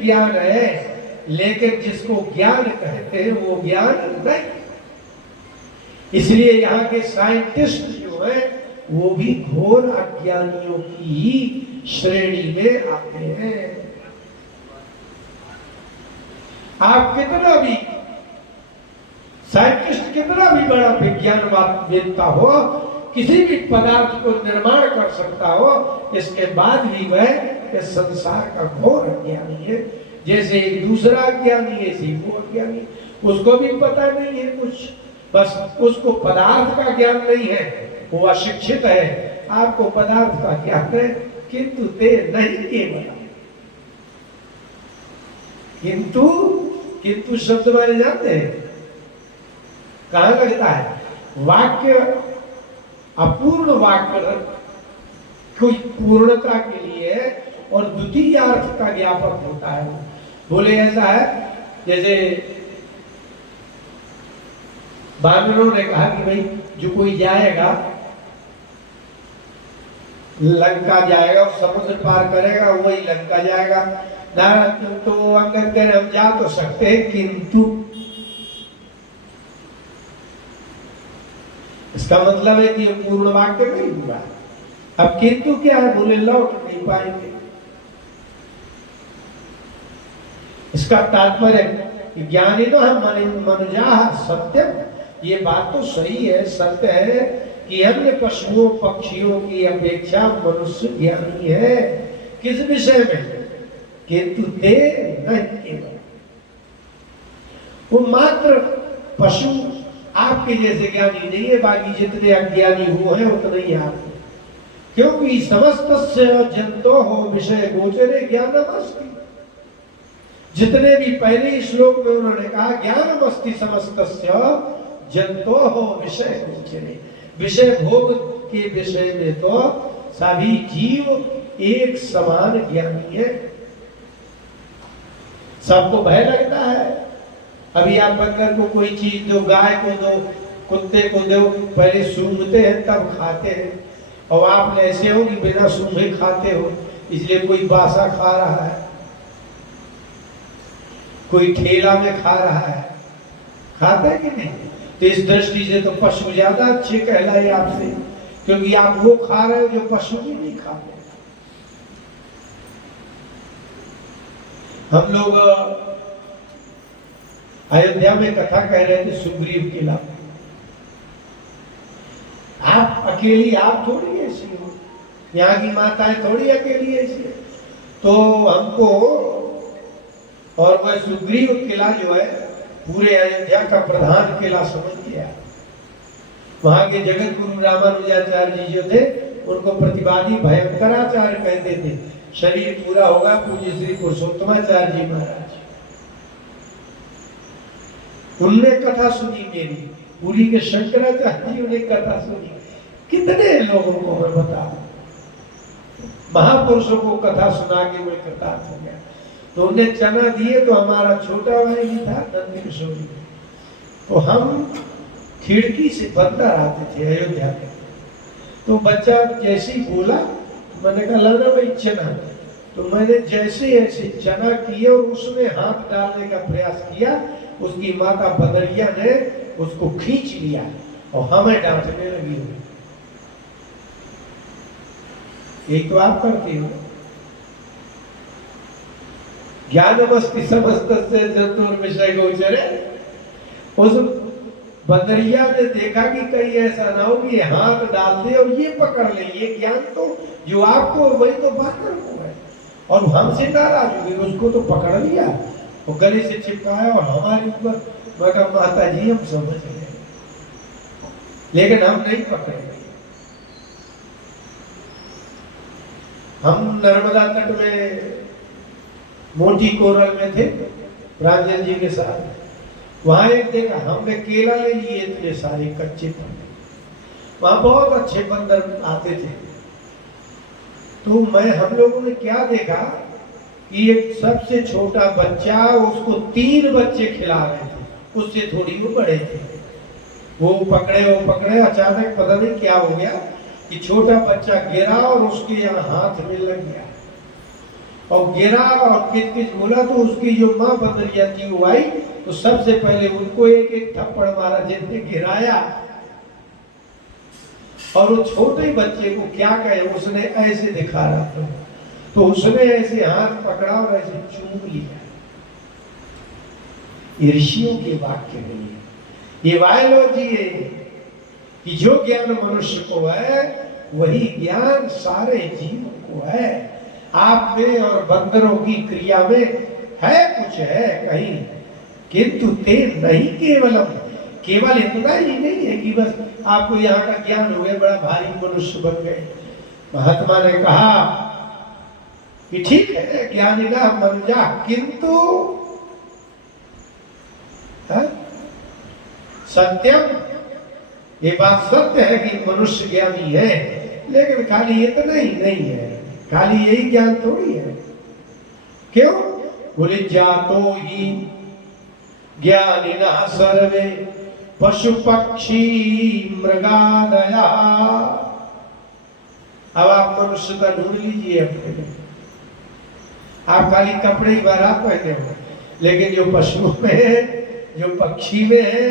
ज्ञान है, लेकिन जिसको ज्ञान कहते हैं वो ज्ञान नहीं। इसलिए यहाँ के साइंटिस्ट जो है वो भी घोर अज्ञानियों की ही श्रेणी में आते हैं। आप कितना भी साइंटिस्ट, कितना भी बड़ा विज्ञानवेत्ता हो, किसी भी पदार्थ को निर्माण कर सकता हो, इसके बाद भी वह इस संसार का घोर अज्ञानी है। जैसे एक दूसरा अज्ञानी है, ऐसे वो अज्ञानी, उसको भी पता नहीं है कुछ, बस उसको पदार्थ का ज्ञान नहीं है, वो अशिक्षित है। आपको पदार्थ का ज्ञान है, किंतु ते नहीं केवल। किंतु शब्द वाले जानते हैं कहां लगता है? वाक्य अपूर्ण वाक्य कोई पूर्णता के लिए और द्वितीय अर्थ का ज्ञापक होता है। बोले ऐसा है जैसे बानरों ने कहा कि भाई जो कोई जाएगा लंका जाएगा, समुद्र पार करेगा, वही लंका जाएगा। नारायण तो अंगद कह हम जा तो सकते हैं, किंतु इसका मतलब है कि ये पूर्ण वाक्य नहीं हुआ। अब किंतु क्या है? बोले लौट नहीं पाएंगे। इसका तात्पर्य ज्ञानी तो हम मनुजा सत्य, ये बात तो सही है, सत्य है कि अन्य पशुओं पक्षियों की अपेक्षा मनुष्य ज्ञानी है। किस विषय में? किंतु ते नहीं केवल। वो मात्र पशु आपके जैसे ज्ञानी नहीं है, बाकी जितने अज्ञानी हुए हैं उतने ही आप। क्योंकि समस्त जंतो हो विषय गोचरे ज्ञानमस्ति। जितने भी पहले श्लोक में उन्होंने कहा ज्ञानमस्ति समस्तस्य जंतो हो विषय गोचरे, विषय भोग के विषय में तो सभी जीव एक समान ज्ञानी है। सबको भय लगता है। अभी आप बंदर को कोई चीज दो, गाय को दो, कुत्ते को दो, पहले सूंघते हैं तब खाते हैं। और आपने ऐसे हो कि बिना सूंघे खाते हो, इसलिए कोई बासा खा रहा है, कोई ठेला में खा रहा है, खाता है कि नहीं? तो इस दृष्टि से तो पशु ज्यादा अच्छे कहलाए आपसे, क्योंकि आप वो खा रहे हो जो पशु भी नहीं खाते। हम लोग अयोध्या में कथा कह रहे थे सुग्रीव किला। आप अकेली, आप थोड़ी ऐसी हो, यहाँ की माताएं थोड़ी अकेली ऐसी है। तो हमको, और वह सुग्रीव किला जो है पूरे अयोध्या का प्रधान किला समझ लिया। वहां के जगत गुरु रामानुजाचार्य जी जो थे उनको प्रतिवादी भयंकराचार्य कहते थे। शरीर पूरा होगा पूज्य श्री पुरुषोत्तमाचार्य जी महाराज, उनने कथा सुनी मेरी, पूरी के शंकराचार्य जी ने कथा सुनी। कितने लोगों को मैं बता, महापुरुषों को कथा सुना के मैं कृतार्थ हो गया। तो उन्हें चना दिए, तो हमारा छोटा भाई भी था नंद किशोरी, तो हम खिड़की से बंदर आते थे अयोध्या में। तो बच्चा जैसे ही बोला, मैंने कहा लाना भाई चना, तो मैंने जैसे ऐसे चना किए और उसने हाथ डालने का प्रयास किया, उसकी माता बदरिया ने उसको खींच लिया और हमें डांटने लगी। यही तो आप करते हो। ज्ञानमस्ति समस्तस्य जंतुर विषय गोचरे। उस बदरिया ने देखा कि कहीं ऐसा ना हो कि हाथ डाल दे और ये पकड़ ले। ये ज्ञान तो जो आपको, वही तो बानर को है, और हमसे नाराज हुई, उसको तो पकड़ लिया और गले से चिपकाया और हमारे ऊपर। मैं कहा माता जी हम समझ गए, लेकिन हम नहीं पकड़े। हम नर्मदा तट में मोटी कोरल में थे प्रांजल जी के साथ। वहां एक देखा, हमने केला ले लिए इतने सारे कच्चे पत्ते। वहां बहुत अच्छे बंदर आते थे। तो हम लोगों ने क्या देखा कि एक सबसे छोटा बच्चा, उसको 3 बच्चे खिला रहे थे, उससे थोड़ी वो बड़े थे। वो पकड़े, अचानक पता नहीं क्या हो गया कि छोटा बच्चा गिरा और उसके यहाँ हाथ में लग गया। और गिरा और किच किच बोला तो उसकी जो माँ बंदरिया थी वो आई, तो सबसे पहले उनको एक एक थप्पड़ मारा जिसने गिराया। और वो छोटे बच्चे को क्या कहे, उसने ऐसे दिखा रहा था, तो उसने ऐसे हाथ पकड़ा और ऐसे चूम लिया। ये ऋषियों के वाक्य नहीं है, ये बायोलॉजी है कि जो ज्ञान मनुष्य को है वही ज्ञान सारे जीवों को है। आप में और बंदरों की क्रिया में है, कुछ है कहीं, किंतु ते नहीं केवलम, केवल इतना ही नहीं है कि बस आपको यहाँ का ज्ञान हो गया, बड़ा भारी मनुष्य बन गए। महात्मा ने कहा कि ठीक है ज्ञानिना मनुजा, किंतु सत्यम, ये बात सत्य है कि मनुष्य ज्ञानी है, लेकिन खाली इतना ही नहीं है, खाली यही ज्ञान थोड़ी है। क्यों? बोले जातो ही ज्ञानिनः सर्वे पशु पक्षी मृगादया। अब आप मनुष्यता ढूंढ लीजिए अपने में, आप खाली कपड़े ही भरा पहने हो, लेकिन जो पशुओं में है, जो पक्षी में है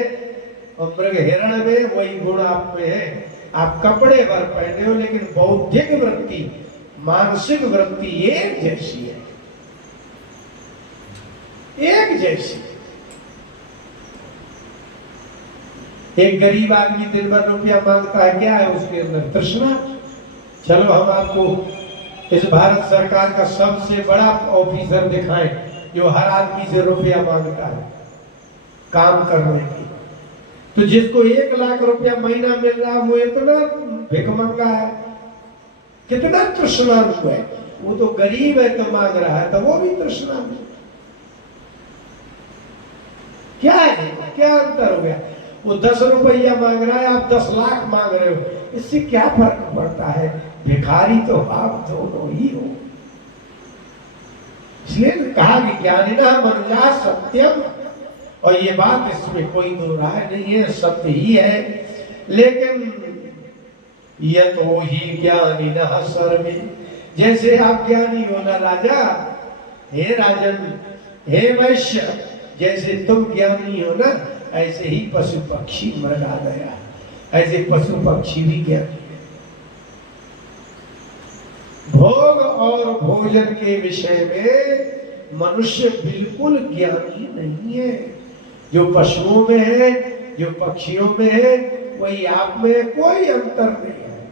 और मृग हिरण में, वही गुण आप में है। आप कपड़े भर पहने हो, लेकिन बौद्धिक वृत्ति, मानसिक वृत्ति एक जैसी है, एक जैसी। एक गरीब आदमी दिन भर रुपया मांगता है, क्या है उसके अंदर? तृष्णा। चलो हम आपको इस भारत सरकार का सबसे बड़ा ऑफिसर दिखाएं जो हर आदमी से रुपया मांगता है काम करने की। तो जिसको 1 लाख रुपया महीना मिल रहा है वो इतना भिखमंगा है, कितना तृष्णालु है। वो तो गरीब है तो मांग रहा है, तो वो भी तृष्णालु। क्या है, क्या अंतर हो गया? वो 10 रुपया मांग रहा है, आप 10 लाख मांग रहे हो, इससे क्या फर्क पड़ता है? भिखारी तो आप दोनों ही हो। इसलिए कहा कि ज्ञानिना मनुजा सत्यम, और ये बात इसमें कोई दो राय नहीं है, सत्य ही है। लेकिन यतो ही ज्ञानिनः सर्वे, जैसे आप ज्ञानी हो ना राजा, हे राजन, हे वैश्य, जैसे तुम ज्ञानी हो ना, ऐसे ही पशु पक्षी मृगादया, ऐसे पशु पक्षी भी ज्ञानी है। भोग और भोजन के विषय में मनुष्य बिल्कुल ज्ञानी नहीं है। जो पशुओं में है, जो पक्षियों में है, वही आप में, कोई अंतर नहीं है।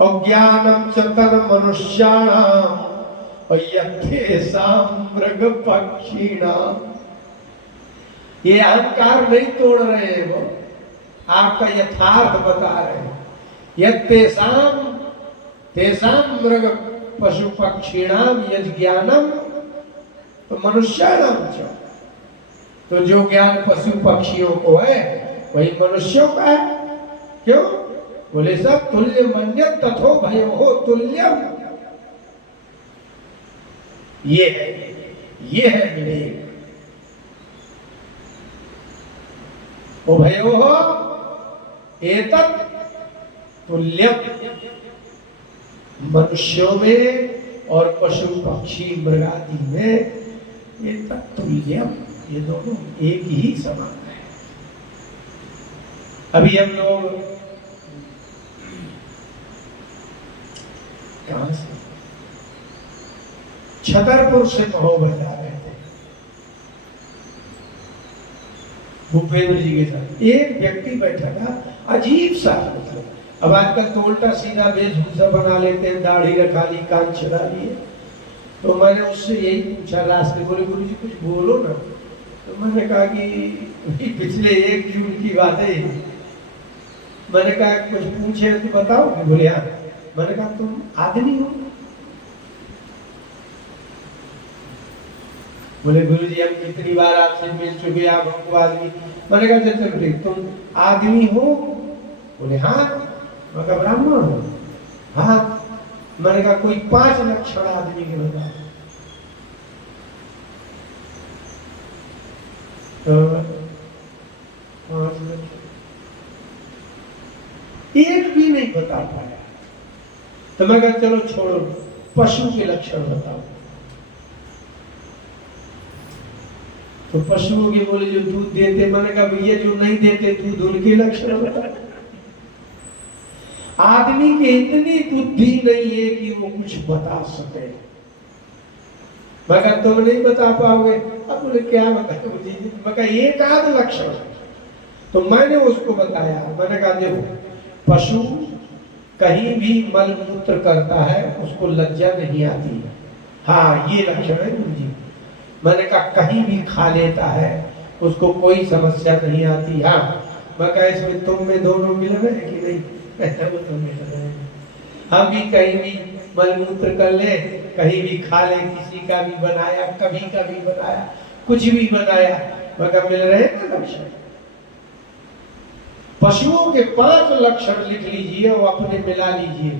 और ज्ञानम चतन मनुष्याणाम और यथेषाम मृग पक्षिणाम, ये अहंकार नहीं तोड़ रहे हैं, वो आपका यथार्थ बता रहे हैं। यथेषाम तेषाम मृग पशु पक्षिणाम यद ज्ञानम तो मनुष्याणाम च, तो जो ज्ञान पशु पक्षियों को है वही मनुष्यों का है। क्यों? बोले सब तुल्य मन्यत तथो भयो तुल्यम, ये है विवेक। उभयो एतत् तुल्यम, मनुष्यों में और पशु पक्षी मृगादि में ये तुल्यम, ये दोनों एक ही समान है। अभी हम लोग कहां से, छतरपुर से महोबा जा रहे थे भूपेंद्र जी के साथ। एक व्यक्ति बैठा था, अजीब सा, मतलब अब आजकल तो उल्टा सीधा वेशभूषा बना लेते हैं, दाढ़ी रखा ली, कान छिड़ा लिए। तो मैंने उससे यही पूछा रास्ते, बोले गुरु जी कुछ बोलो ना। तो मैंने कहा कि पिछले 1 जून की बात है। मैंने कहा कुछ पूछे तो बताओ। बोले हाँ। मैंने कहा तुम आदमी हो? बोले गुरु जी हम कितनी बार आपसे मिल चुके, आप हमको आदमी। मैंने कहा चल तुम आदमी हो? बोले हाँ। मैं कहा ब्राह्मण हो? हाँ। मैंने कहा कोई 5 लक्षण आदमी के बताओ। तो 5 लक्षण एक भी नहीं बता पाया। तो मैं कहा चलो छोड़ो, पशु के लक्षण बताओ। तो पशुओं के बोले जो दूध देते, मैंने कहा भैया जो नहीं देते दूध उनके लक्षण बताओ। आदमी की इतनी बुद्धि नहीं है कि वो कुछ बता सके। मगर तुम नहीं बता पाओगे। अब बोले क्या बताओ जी? मगर एक आध लक्षण। तो मैंने उसको बताया, मैंने कहा देखो पशु कहीं भी मल मूत्र करता है उसको लज्जा नहीं आती है। हाँ ये लक्षण है गुरु जी। मैंने कहा कहीं भी खा लेता है उसको कोई समस्या नहीं आती। हाँ मैं कहा इसमें तुम में दोनों मिल रहे हैं कि नहीं? वो तो मिल रहे हैं। हम भी कहीं भी मल मूत्र कर ले, कहीं भी खा ले, किसी का भी बनाया, कभी का भी बनाया, कुछ भी बनाया, मगर मिल रहे हैं लक्षण। पशुओं के 5 लक्षण लिख लीजिए और अपने मिला लीजिए।